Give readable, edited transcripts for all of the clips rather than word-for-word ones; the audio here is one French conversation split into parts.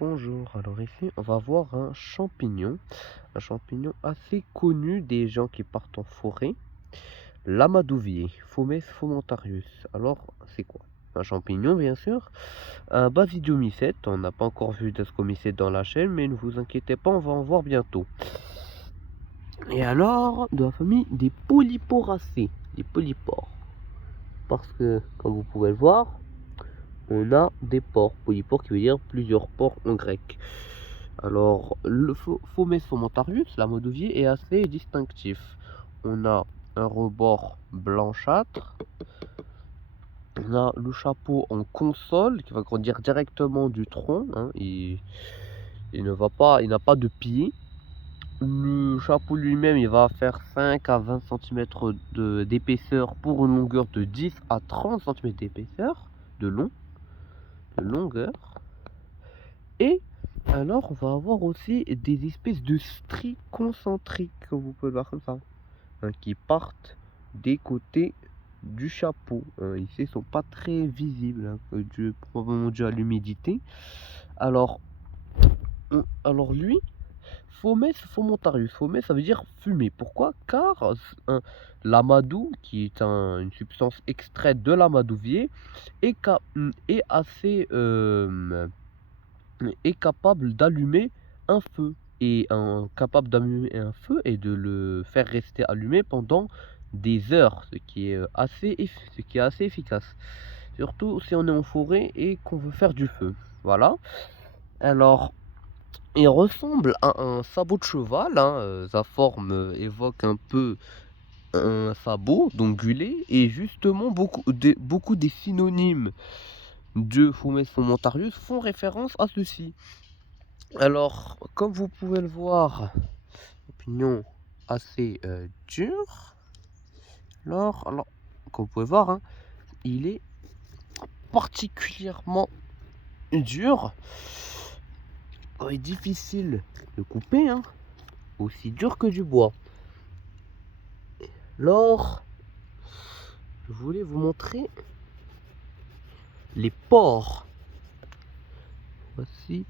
Bonjour, alors ici on va voir un champignon assez connu des gens qui partent en forêt, l'amadouvier, Fomes fomentarius. Alors c'est quoi? Un champignon bien sûr, un basidiomycète, on n'a pas encore vu d'ascomycète dans la chaîne, mais ne vous inquiétez pas, on va en voir bientôt. Et alors, de la famille des polyporacées, des polypores, parce que comme vous pouvez le voir, on a des pores, polypores qui veut dire plusieurs pores en grec. Alors, le Fomes fomentarius, l'amadouvier, est assez distinctif. On a un rebord blanchâtre, on a le chapeau en console qui va grandir directement du tronc, hein, il n'a pas de pied. Le chapeau lui-même, il va faire 5 à 20 cm d'épaisseur pour une longueur de 10 à 30 cm d'épaisseur, de longueur. Et alors, on va avoir aussi des espèces de stries concentriques, comme vous pouvez le voir comme ça, hein, qui partent des côtés du chapeau. Ici, ils sont pas très visibles, hein, probablement dû à l'humidité. Alors, lui, Fomes fomentarius. Fomes, ça veut dire fumée. Pourquoi? Car l'amadou, qui est une substance extraite de l'amadouvier, est assez est capable d'allumer un feu capable d'allumer un feu et de le faire rester allumé pendant des heures, ce qui est assez efficace, surtout si on est en forêt et qu'on veut faire du feu. Voilà. Alors, il ressemble à un sabot de cheval, hein, sa forme évoque un peu un sabot d'ongulé, et justement beaucoup des synonymes de Fomes fomentarius font référence à ceci. Alors, comme vous pouvez le voir, opinion assez dur. Alors, comme vous pouvez voir, hein, il est particulièrement dur et difficile de couper, hein, aussi dur que du bois. Alors, je voulais vous montrer les pores. Voici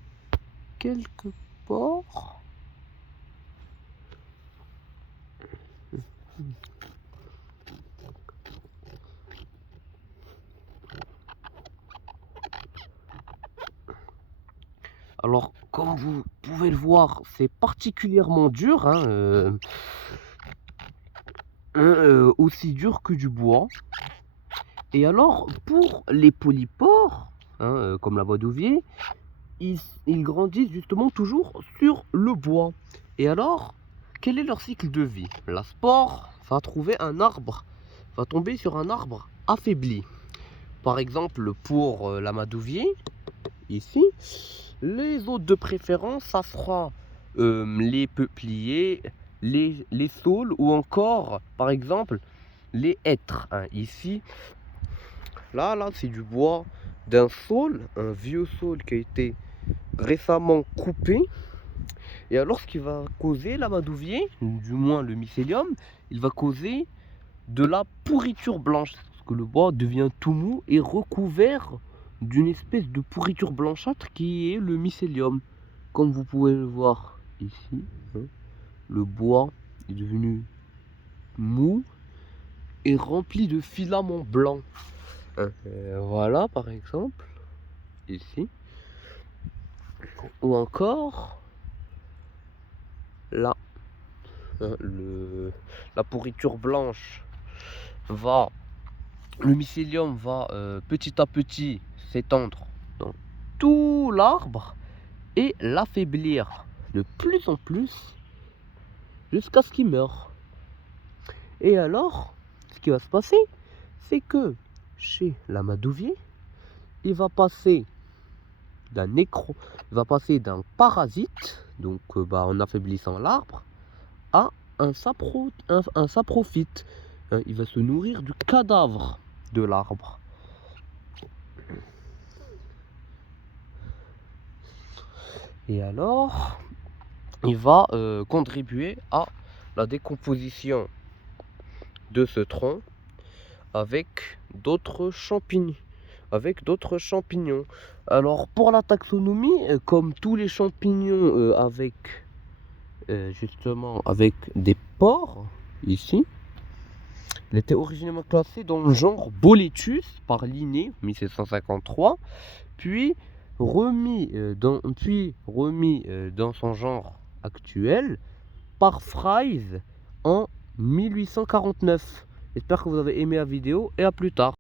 quelques pores. Alors, comme vous pouvez le voir, c'est particulièrement dur, hein, aussi dur que du bois. Et alors, pour les polypores, hein, comme la l'amadouvier, ils grandissent justement toujours sur le bois. Et alors, quel est leur cycle de vie? La spore va tomber sur un arbre affaibli. Par exemple, pour l'amadouvier, ici, les hôtes de préférence, ça sera les peupliers, les saules ou encore, par exemple, les hêtres, hein. Ici, là, c'est du bois d'un saule, un vieux saule qui a été récemment coupé. Et alors, ce qui va causer l'amadouvier, du moins le mycélium, il va causer de la pourriture blanche. Parce que le bois devient tout mou et recouvert d'une espèce de pourriture blanchâtre qui est le mycélium. Comme vous pouvez le voir ici, hein, le bois est devenu mou et rempli de filaments blancs. Voilà par exemple, ici. Ou encore là, hein, la pourriture blanche le mycélium va petit à petit s'étendre dans tout l'arbre et l'affaiblir de plus en plus jusqu'à ce qu'il meure. Et alors, ce qui va se passer, c'est que chez l'amadouvier, il va passer d'un parasite, donc en affaiblissant l'arbre, à un saprophyte. Il va se nourrir du cadavre de l'arbre. Et alors, il va contribuer à la décomposition de ce tronc avec d'autres champignons, avec d'autres champignons. Alors pour la taxonomie, comme tous les champignons avec justement avec des pores, ici, il était originellement classé dans le genre Boletus par Linné, 1753, puis remis dans son genre actuel par Fries en 1849. J'espère que vous avez aimé la vidéo et à plus tard.